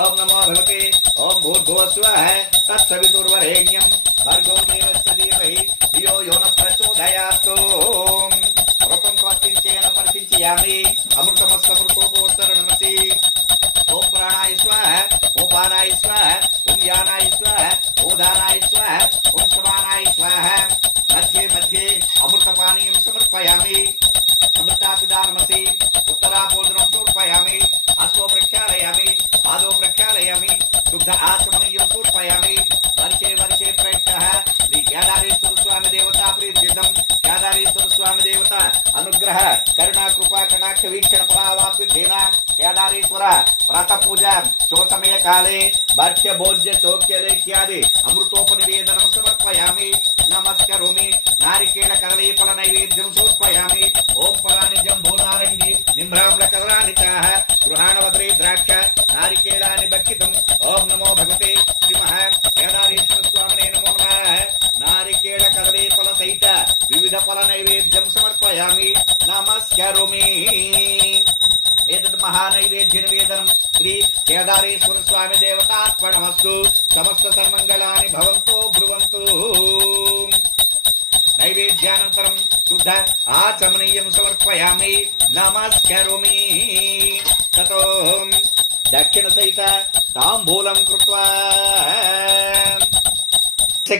ओम नमो भगवते ओम भूर्भुवः स्वः तत्सवितुर्वरेण्यं भर्गो देवस्य धीमहि धियो यो न प्रचोदयात् रूपं त्वत्किञ्चेन परिचिन्तयामि अमृतमस्तमृतोपोस्तरणमसि ओम प्राणाय स्वाहा ओम पानाय स्वाहा ओम यानाय स्वाहा ओम दानाय स्वाहा ओम समानाय स्वाहा मध्ये मध्ये अमृतपानीयं समर्पयामि अमृतापिदानमसि उत्तराभोजनं समर्पयामि अश्वो प्रख्यालयामि पादो प्रख्यालयामि शुद्ध आचमनीयं समर्पयामि वर्षे वर्षे प्रयत्नः श्री केदारेश्वर स्वामी देवता प्रीत्यर्थं केदारेश्वर स्वामी देवता अनुग्रह करुणा कृपा कटाक्ष वीक्षण परावाप्यर्थेन केदारेश्वर व्रत पूजा शुभ समय काले भक्ष्य भोज्य चौक्य लेख्यादि अमृतोपनिवेदनं समर्पयामि नमस्करोमि नारिकेल कदलीफल नैवेद्यं समर्पयामि ओम फलानि जम्बो नारंगी निम्राम्लकराणि चाह गृहाणवद्रे द्राक्ष नारिकेलानि भक्षितम् ओम नमो भगवते श्रीमः केदारेश्वर स्वामिने नमो नमः नारिकेल कदलीफल सहित विविध फल नैवेद्यं समर्पयामि नमस्करोमि एतत् महानैवेद्य निवेदनं श्री केदारेश्वर स्वामी देवतार्पणमस्तु समस्त सर्वमङ्गलानि भवन्तु ब्रुवन्तु नैवेद्यानन्तरं शुद्ध आचमनीयं समर्पयामि नमस्करोमि ततो दक्षिणसहित ताम्बूलं कृत्वा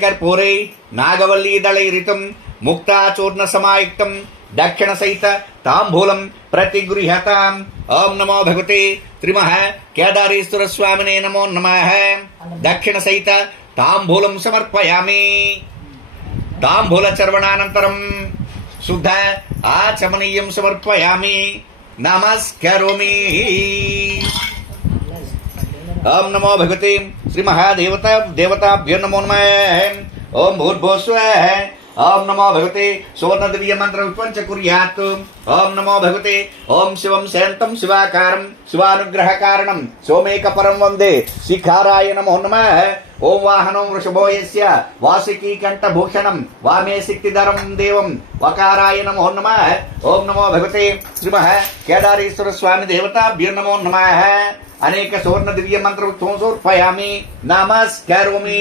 कर्पूरै नागवल्लीदलैरितं मुक्ताचूर्णसमायुक्तं दक्षिणसहित ताम्बूलं प्रतिगृह्यताम् ओम नमो भगवते त्रिमः केदारेश्वर स्वामिने नमो नमः दक्षिणसहित ताम्बूलं समर्पयामि ताम्बूलचर्वणानन्तरं शुद्ध आचमनीयं समर्पयामि नमस्करोमि ओम नमो भगवते श्री महादेवता देवताभ्यो नमो नमः ओम भूर्भुवः स्वः ओम नमो भगवते सुवर्णदिव्य मंत्र विपंच कुर्यात् ओम नमो भगवते ओम शिवं शान्तं शिवाकारं शिवानुग्रह कारणं सोमेकपरं वन्दे शिखाराय नमो नमः ओम वाहनं वृषभो यस्य वासिकी कंठभूषणं वामे सिक्तिधरं देवं वकाराय नमो नमः ओम नमो भगवते श्रीमः केदारेश्वर स्वामी देवताभ्यो नमो नमः अनेक सुवर्ण दिव्य मंत्र समर्पयामि नमस्करोमि।